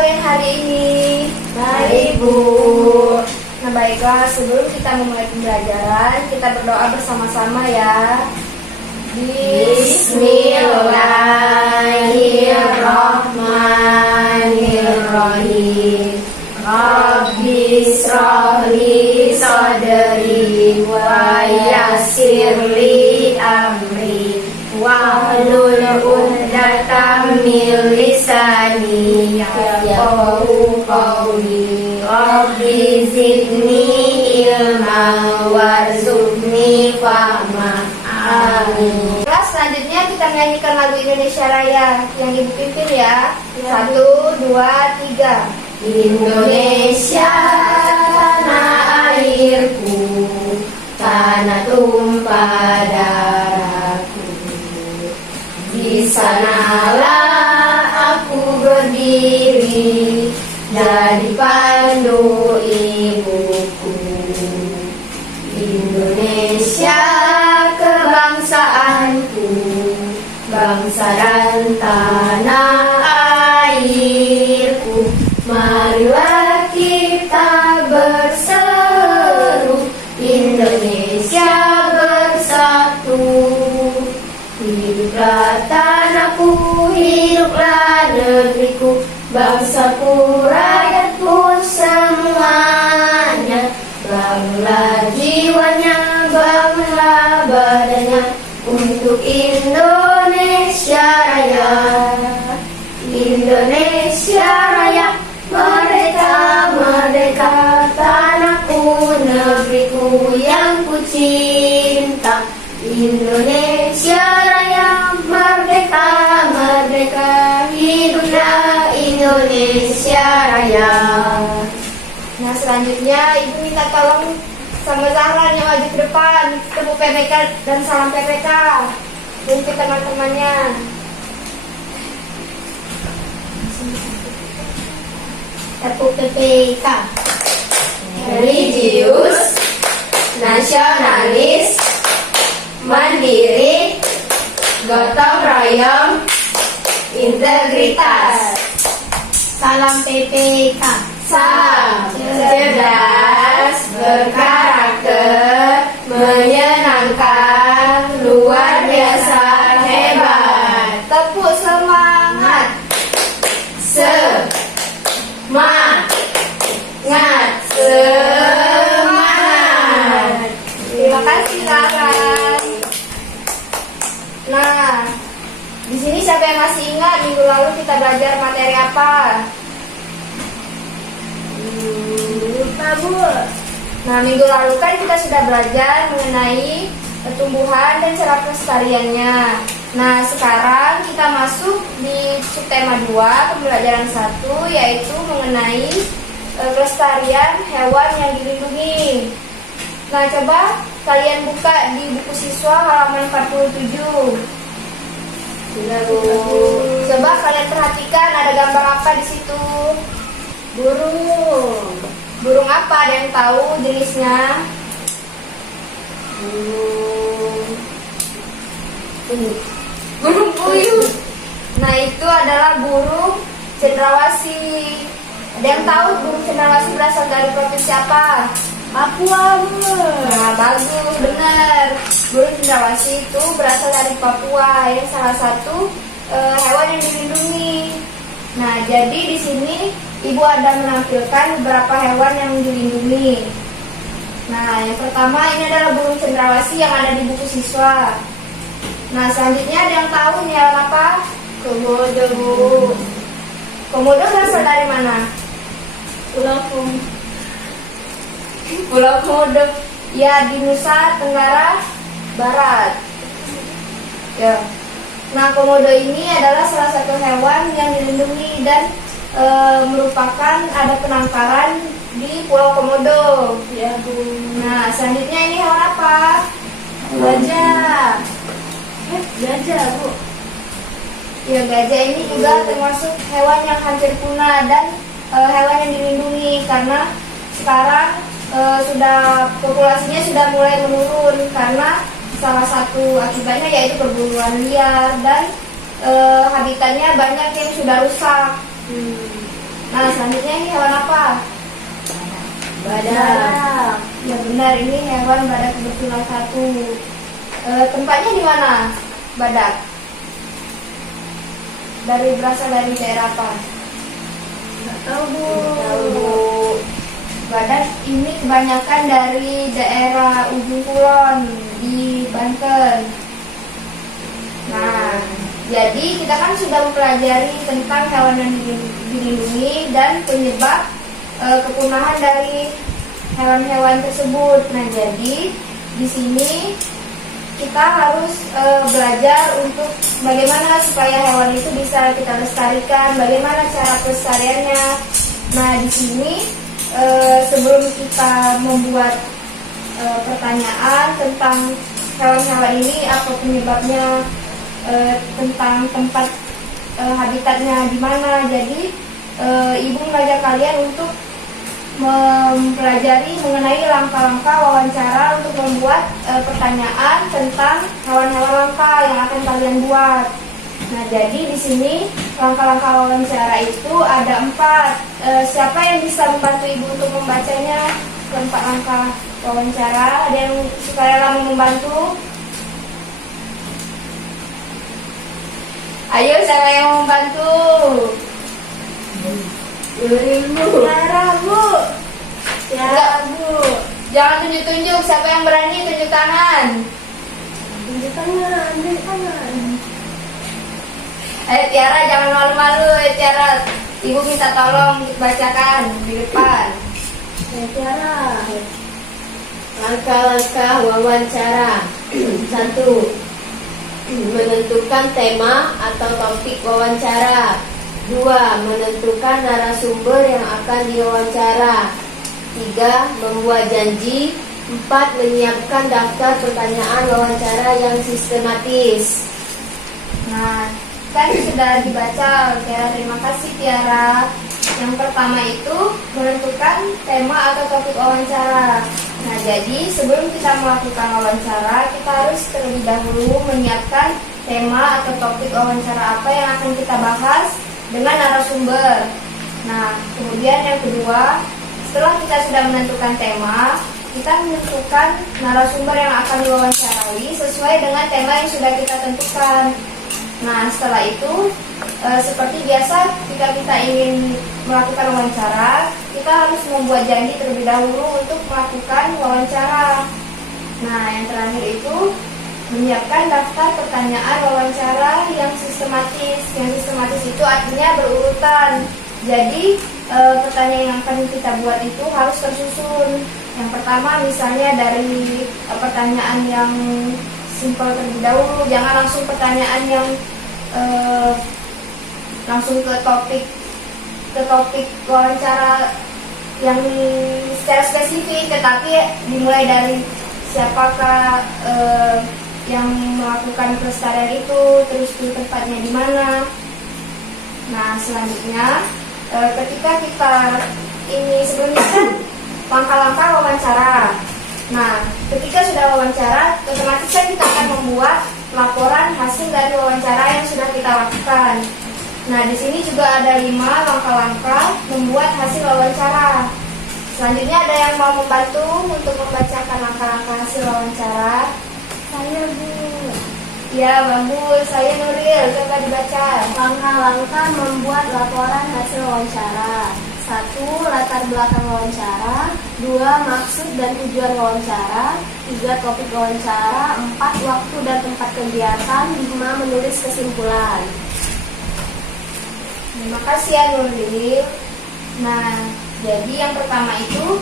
kalian hari ini? Baik, Bu. Nah baiklah, sebelum kita memulai pembelajaran, kita berdoa bersama-sama ya. Bismillahirrahmanirrahim. Rabbi shrah li sadri wa yassir li amri wahlul 'uqdatam min lisani yafqahu qawli. Rabbi zidni ilman warzuqni fahma. Amin. Kelas selanjutnya kita menyanyikan lagu Indonesia Raya yang Ibu pimpin ya. 1, 2, 3. Indonesia tanah airku, tanah tumpah darahku. Di sanalah aku berdiri, jadi pandu ibuku. Indonesia kebangsaanku, bangsa dan tanah airku. Marilah kita berseru, Indonesia bersatu. Hiduplah tanahku, hiduplah negeriku, bangsaku, rakyatku semuanya. Bangunlah jiwanya, bangunlah badannya untuk Indonesia Raya. Indonesia Raya, merdeka, merdeka, tanahku, negeriku yang ku cinta. Indonesia Raya, merdeka, merdeka, hiduplah Indonesia Raya. Nah selanjutnya Ibu minta tolong sama Zahran yang maju ke depan, ketemu PPK dan salam PPK untuk teman-temannya. Tepuk PPK. Religius, nasionalis, mandiri, gotong royong, integritas. Salam PPK. Salam cerdas, berkarakter, menyenangkan, luar biasa hebat. Tepuk semangat. Semangat, semangat. Terima kasih Zahran. Nah, di sini siapa yang masih ingat minggu lalu kita belajar materi apa? Lupa, Bu. Nah, minggu lalu kan kita sudah belajar mengenai tumbuhan dan cara pelestariannya. Nah, sekarang kita masuk di subtema 2, pembelajaran 1, yaitu mengenai pelestarian hewan yang dilindungi. Nah, coba kalian buka di buku siswa halaman 47. Sudah, Bu. Coba kalian perhatikan ada gambar apa di situ? Burung. Burung apa? Ada yang tahu jenisnya? Burung puyuh. Nah, itu adalah burung cendrawasih. Ada yang tahu burung cendrawasih berasal dari provinsi apa? Papua, Bu. Nah, bagus, benar. Burung cendrawasih itu berasal dari Papua, yang salah satu hewan yang dilindungi. Nah, jadi di sini Ibu ada menampilkan beberapa hewan yang dilindungi. Nah, yang pertama ini adalah burung cendrawasih yang ada di buku siswa. Nah, selanjutnya ada yang tahu ini hewan apa? Komodo, Bu. Komodo berasal dari mana? Pulau Pulau Komodo. Ya, di Nusa Tenggara Barat. Ya. Nah, komodo ini adalah salah satu hewan yang dilindungi dan merupakan ada penangkaran di Pulau Komodo. Ya, Bu. Nah, selanjutnya ini hewan apa? Gajah. Gajah, Bu. Ya, gajah ini juga termasuk hewan yang hampir punah dan hewan yang dilindungi karena sekarang sudah populasinya sudah mulai menurun karena salah satu akibatnya yaitu perburuan liar dan habitatnya banyak yang sudah rusak. Nah, selanjutnya ini hewan apa? Badak. Ya benar, ini hewan badak bertulang satu. Tempatnya di mana? Badak. Berasal dari daerah apa? Nggak tahu, Bu. Tahu, Bu. Badak ini kebanyakan dari daerah ujung kulon di Banten. Nah, jadi kita kan sudah mempelajari tentang hewan yang dilindungi dan penyebab kepunahan dari hewan-hewan tersebut. Nah, jadi di sini kita harus belajar untuk bagaimana supaya hewan itu bisa kita lestarikan, bagaimana cara pelestariannya. Nah, di sini sebelum kita membuat pertanyaan tentang hewan-hewan ini, apa penyebabnya, tentang tempat habitatnya di mana, jadi ibu mengajak kalian untuk mempelajari mengenai langkah-langkah wawancara untuk membuat pertanyaan tentang hewan-hewan langka yang akan kalian buat. Nah, jadi di sini langkah-langkah wawancara itu ada 4. Siapa yang bisa membantu ibu untuk membacanya? 4 langkah wawancara. Ada yang suka rela membantu? Ayo, siapa yang mau membantu? Nuril, Bu. Tiara, Bu. Ya, Bu. Jangan tunjuk-tunjuk. Siapa yang berani tunjuk tangan? Tunjuk tangan, tunjuk tangan. Ayo Tiara, jangan malu-malu. Ayo Tiara, ibu minta tolong bacakan di depan. Ya, Tiara. Langkah-langkah wawancara. 1. Menentukan tema atau topik wawancara. 2. Menentukan narasumber yang akan diwawancara. 3. Membuat janji. 4. Menyiapkan daftar pertanyaan wawancara yang sistematis. Nah, kan sudah dibaca, Tiara. Terima kasih, Tiara. Yang pertama itu menentukan tema atau topik wawancara. Nah, jadi sebelum kita melakukan wawancara, kita harus terlebih dahulu menyiapkan tema atau topik wawancara apa yang akan kita bahas dengan narasumber. Nah, kemudian yang kedua, setelah kita sudah menentukan tema, kita menentukan narasumber yang akan diwawancarai sesuai dengan tema yang sudah kita tentukan. Nah, setelah itu, seperti biasa, jika kita ingin melakukan wawancara, kita harus membuat janji terlebih dahulu untuk melakukan wawancara. Nah, yang terakhir itu menyiapkan daftar pertanyaan wawancara yang sistematis. Yang sistematis itu artinya berurutan. Jadi, pertanyaan yang akan kita buat itu harus tersusun. Yang pertama misalnya dari pertanyaan yang simpel terlebih dahulu, jangan langsung pertanyaan yang langsung ke topik wawancara yang secara spesifik, tetapi dimulai dari siapakah yang melakukan pelestarian itu, terus di tempatnya di mana. Nah, selanjutnya ketika kita ini sebelumnya kan langkah-langkah wawancara. Nah, ketika sudah wawancara, otomatis kan kita akan membuat laporan hasil dari wawancara yang sudah kita lakukan. Nah, di sini juga ada 5 langkah-langkah membuat hasil wawancara. Selanjutnya ada yang mau membantu untuk membacakan langkah-langkah hasil wawancara? Saya, Bu. Ya, bagus. Saya Nuril. Coba dibaca. Langkah-langkah membuat laporan hasil wawancara. 1. Latar belakang wawancara. 2. Maksud dan tujuan wawancara. 3. Topik wawancara. 4. Waktu dan tempat kegiatan. 5. Menulis kesimpulan. Terima kasih ya Nuril. Nah, jadi yang pertama itu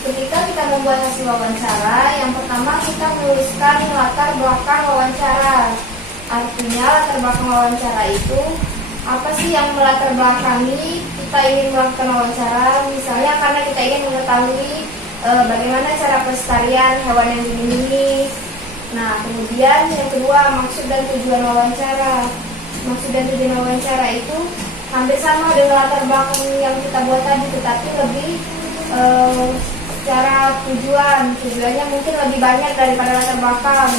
ketika kita membuat hasil wawancara, yang pertama kita menuliskan latar belakang wawancara. Artinya latar belakang wawancara itu apa sih yang melatar belakangi kita ingin melakukan wawancara? Misalnya karena kita ingin mengetahui bagaimana cara pelestarian hewan yang dilindungi. Nah, kemudian yang kedua, maksud dan tujuan wawancara. Maksud dan tujuan wawancara itu hampir sama dengan latar belakang yang kita buat tadi, tetapi lebih secara tujuannya mungkin lebih banyak daripada latar belakang.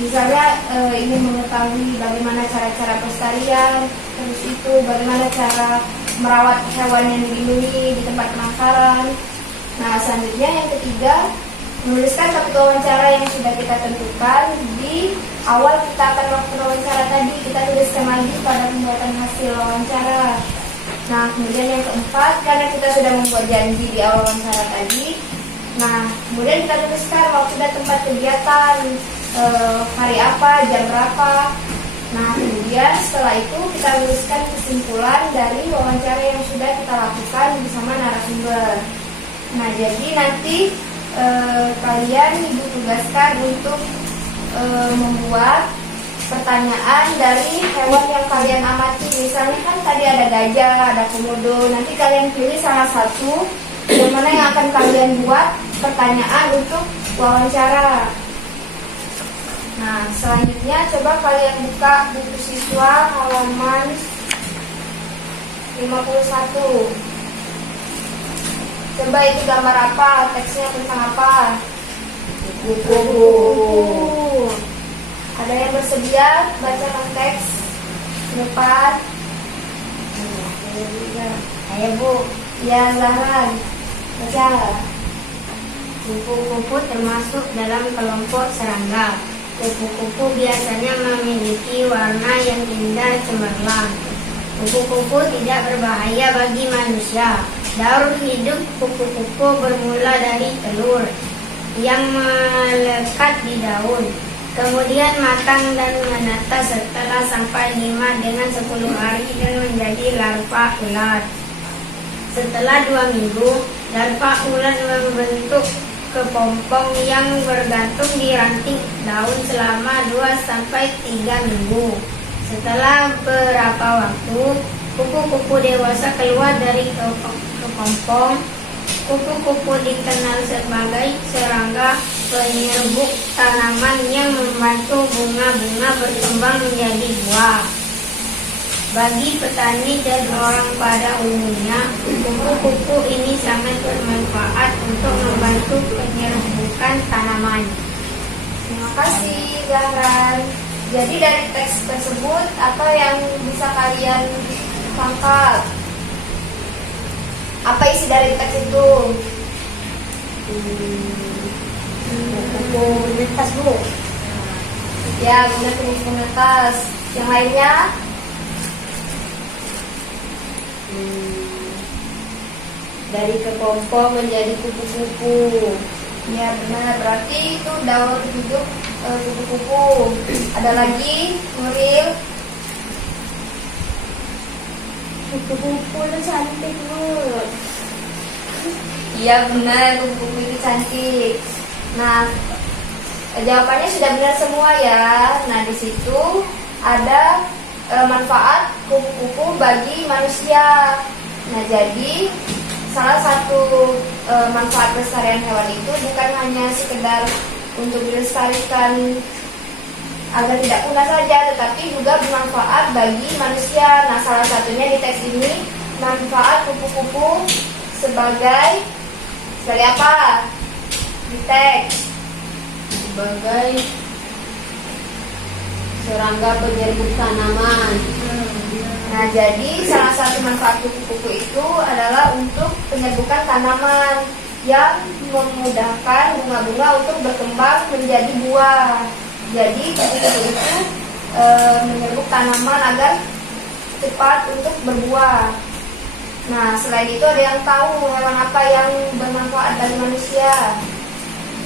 Misalnya ingin mengetahui bagaimana cara-cara pelestarian, terus itu bagaimana cara merawat hewan yang dilindungi di tempat penangkaran. Nah, selanjutnya yang ketiga, menuliskan topik wawancara yang sudah kita tentukan di awal kita akan melakukan wawancara tadi. Kita tuliskan lagi pada pembuatan hasil wawancara. Nah, kemudian yang keempat, karena kita sudah membuat janji di awal wawancara tadi, nah, kemudian kita tuliskan waktu dan tempat kegiatan, hari apa, jam berapa. Nah, kemudian setelah itu kita tuliskan kesimpulan dari wawancara yang sudah kita lakukan bersama narasumber. Nah, jadi nanti kalian Ibu tugaskan untuk membuat pertanyaan dari hewan yang kalian amati. Misalnya kan tadi ada gajah, ada komodo. Nanti kalian pilih salah satu yang mana yang akan kalian buat pertanyaan untuk wawancara. Nah, selanjutnya coba kalian buka buku siswa halaman 51. Coba itu gambar apa? Teksnya tentang apa? Kupu-kupu. Ada yang bersedia bacakan teks depan? Ayo Bu. Ya, Zahran. Baca. Kupu-kupu termasuk dalam kelompok serangga. Kupu-kupu biasanya memiliki warna yang indah cemerlang. Kupu-kupu tidak berbahaya bagi manusia. Daur hidup kupu-kupu bermula dari telur yang melekat di daun. Kemudian matang dan menetas setelah sampai 5 dengan 10 hari dan menjadi larva ular. Setelah 2 minggu, larva ular membentuk kepompong yang bergantung di ranting daun selama 2-3 minggu. Setelah beberapa waktu, kupu-kupu dewasa keluar dari kepompong. Kupu-kupu dikenal sebagai serangga penyerbuk tanaman yang membantu bunga-bunga berkembang menjadi buah. Bagi petani dan orang pada umumnya, kupu-kupu ini sangat bermanfaat untuk membantu penyerbukan tanaman. Terima kasih, Zahran. Jadi dari teks tersebut, apa yang bisa kalian tangkap? Apa isi dari teks itu? Kupu-kupu menetas Bu. Ya, benar, kupu-kupu menetas. Yang lainnya? Dari kepompong menjadi kupu-kupu. Ya, benar. Berarti itu daur hidup kupu-kupu. Ada lagi, Nuril? Kupu-kupu itu cantik Bu. Iya, benar, kupu-kupu itu cantik. Nah, jawabannya sudah benar semua ya. Nah, di situ ada manfaat kupu-kupu bagi manusia. Nah, jadi salah satu manfaat pelestarian hewan itu bukan hanya sekedar untuk dilestarikan agar tidak punah saja, tetapi juga bermanfaat bagi manusia. Nah, salah satunya di teks ini, manfaat kupu-kupu sebagai apa? Di teks Sebagai serangga penyerbuk tanaman. Nah, jadi salah satu manfaat kupu-kupu itu adalah untuk penyerbukan tanaman yang memudahkan bunga-bunga untuk berkembang menjadi buah. Jadi kupu-kupu itu menyerbuk tanaman agar cepat untuk berbuah. Nah, selain itu ada yang tahu hewan apa yang bermanfaat bagi manusia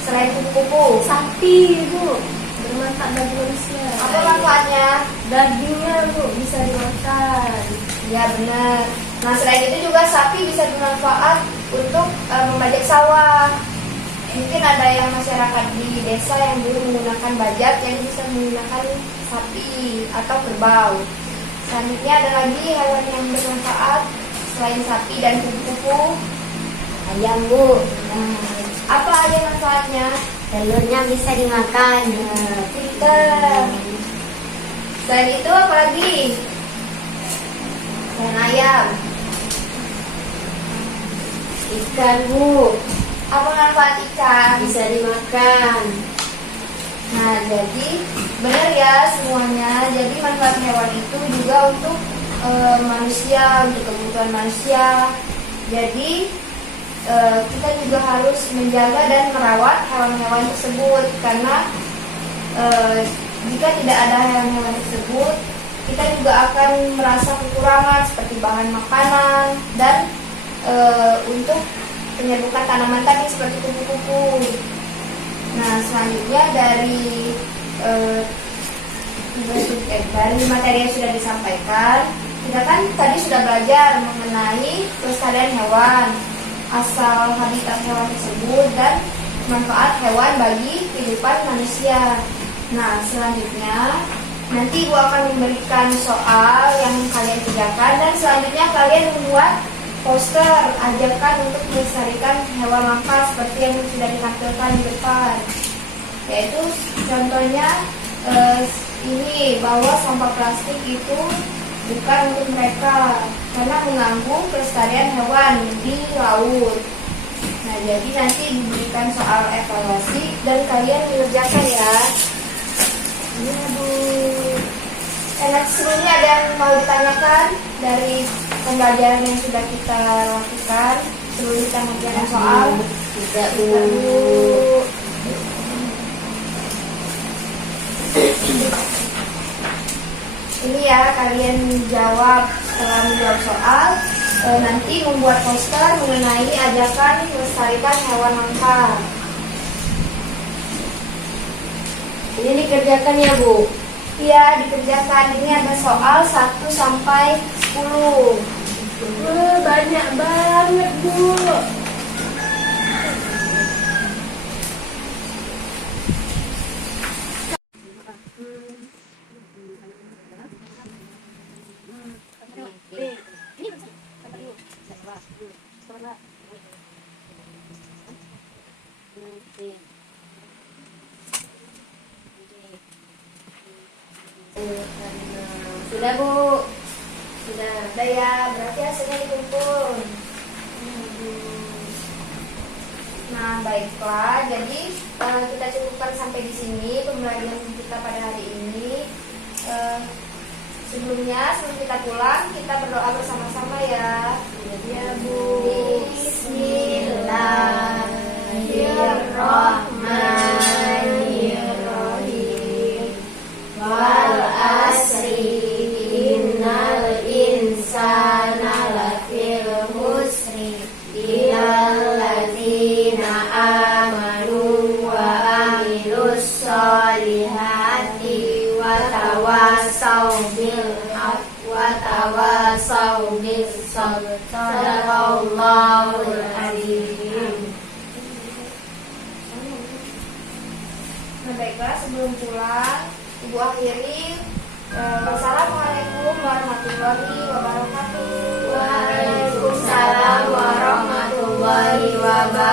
selain kupu-kupu? Sapi Bu, bermanfaat bagi manusia. Apa manfaatnya? Dagingnya Bu bisa dimakan. Ya, benar. Nah, selain itu juga sapi bisa bermanfaat untuk membajak sawah. Mungkin ada yang masyarakat di desa yang dulu menggunakan bajak yang bisa menggunakan sapi atau kerbau. Selanjutnya ada lagi hewan yang bermanfaat selain sapi dan kupu-kupu. Ayam Bu. Nah, apa aja manfaatnya? Telurnya bisa dimakan. Pinter. Selain itu apa lagi? Selain ayam, Ikan Bu, apa manfaat ikan? bisa dimakan. Nah, jadi benar ya semuanya. Jadi manfaat hewan itu juga untuk manusia, untuk kebutuhan manusia. Jadi kita juga harus menjaga dan merawat hewan-hewan tersebut, karena jika tidak ada hewan-hewan tersebut, kita juga akan merasa kekurangan seperti bahan makanan dan untuk penyerbukan tanaman tadi seperti kupu-kupu. Nah, selanjutnya dari materi yang sudah disampaikan, kita kan tadi sudah belajar mengenai pelestarian hewan, asal habitat hewan tersebut, dan manfaat hewan bagi kehidupan manusia. Nah, selanjutnya nanti Ibu akan memberikan soal yang kalian kerjakan, dan selanjutnya kalian membuat poster ajakan untuk melestarikan hewan langka seperti yang sudah ditampilkan di depan. Yaitu contohnya ini, bahwa sampah plastik itu bukan untuk mereka karena mengganggu pelestarian hewan di laut. Nah, jadi nanti diberikan soal evaluasi dan kalian mengerjakan ya. Nanti sebelumnya ada yang mau ditanyakan dari pembelajaran yang sudah kita lakukan sebelum kita mengerjakan soal? Tidak, Bu. Ini ya, kalian jawab setelah menjawab soal. Nanti membuat poster mengenai ajakan melestarikan hewan langka. Ini dikerjakan ya, Bu? Iya, dikerjakan. Ini ada soal 1 sampai 10. Banyak banget, Bu. Sudah, Bu. Sudah ada ya, berarti hasilnya dikumpul. Nah, baiklah. Jadi kita cukupkan sampai di sini pembelajaran kita pada hari ini. Sebelum kita pulang, kita berdoa bersama-sama ya. Ya, Bu. Bismillahirrahmanirrahim. Wal asri innal insana lafil husri illal ladzina amanu wa amilus solihati wa tawasaw bil haqq wa tawasaw bis sabr. Shadaqallahul azim. Nah, baiklah, sebelum pulang Ibu akhiri. Wassalamualaikum warahmatullahi wabarakatuh. Waalaikumsalam warahmatullahi wabarakatuh.